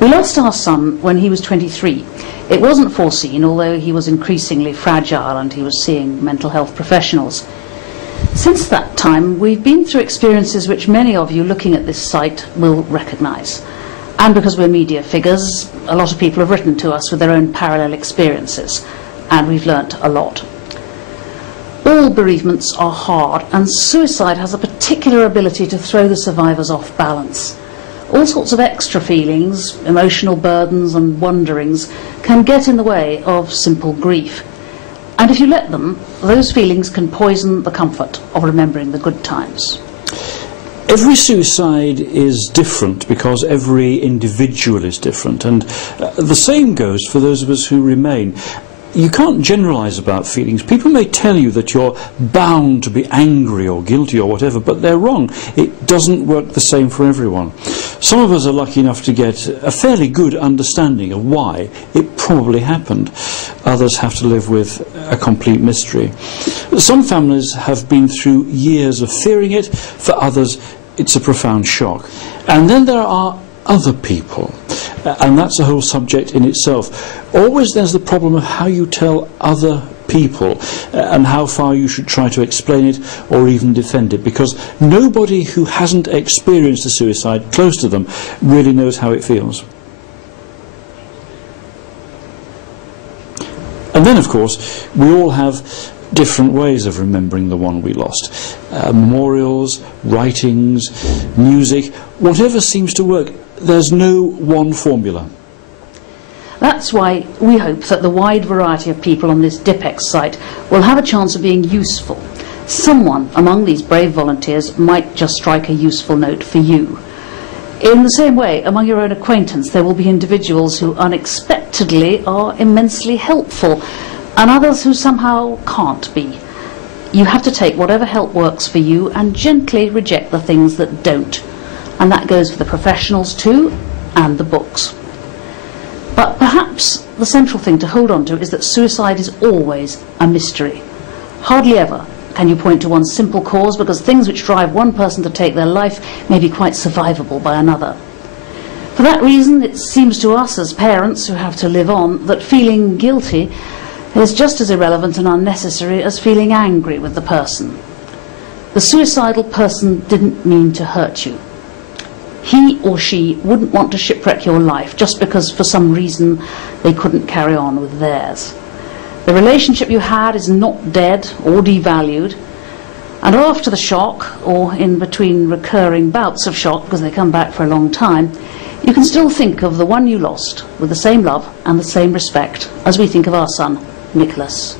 We lost our son when he was 23. It wasn't foreseen, although he was increasingly fragile and he was seeing mental health professionals. Since that time, we've been through experiences which many of you looking at this site will recognise. And because we're media figures, a lot of people have written to us with their own parallel experiences, and we've learnt a lot. All bereavements are hard, and suicide has a particular ability to throw the survivors off balance. All sorts of extra feelings, emotional burdens and wonderings can get in the way of simple grief. And if you let them, those feelings can poison the comfort of remembering the good times. Every suicide is different because every individual is different, and the same goes for those of us who remain. You can't generalise about feelings. People may tell you that you're bound to be angry or guilty or whatever, but they're wrong. It doesn't work the same for everyone. Some of us are lucky enough to get a fairly good understanding of why it probably happened. Others have to live with a complete mystery. Some families have been through years of fearing it. For others, it's a profound shock. And then there are other people, and that's a whole subject in itself. Always there's the problem of how you tell other people and how far you should try to explain it or even defend it, because nobody who hasn't experienced a suicide close to them really knows how it feels. And then, of course, we all have different ways of remembering the one we lost. Memorials, writings, music, whatever seems to work. There's no one formula. That's why we hope that the wide variety of people on this DIPEX site will have a chance of being useful. Someone among these brave volunteers might just strike a useful note for you. In the same way, among your own acquaintance, there will be individuals who unexpectedly are immensely helpful, and others who somehow can't be. You have to take whatever help works for you and gently reject the things that don't. And that goes for the professionals too, and the books. But perhaps the central thing to hold on to is that suicide is always a mystery. Hardly ever can you point to one simple cause, because things which drive one person to take their life may be quite survivable by another. For that reason, it seems to us as parents who have to live on that feeling guilty is just as irrelevant and unnecessary as feeling angry with the person. The suicidal person didn't mean to hurt you. He or she wouldn't want to shipwreck your life just because for some reason they couldn't carry on with theirs. The relationship you had is not dead or devalued, and after the shock, or in between recurring bouts of shock because they come back for a long time, you can still think of the one you lost with the same love and the same respect as we think of our son, Nicholas.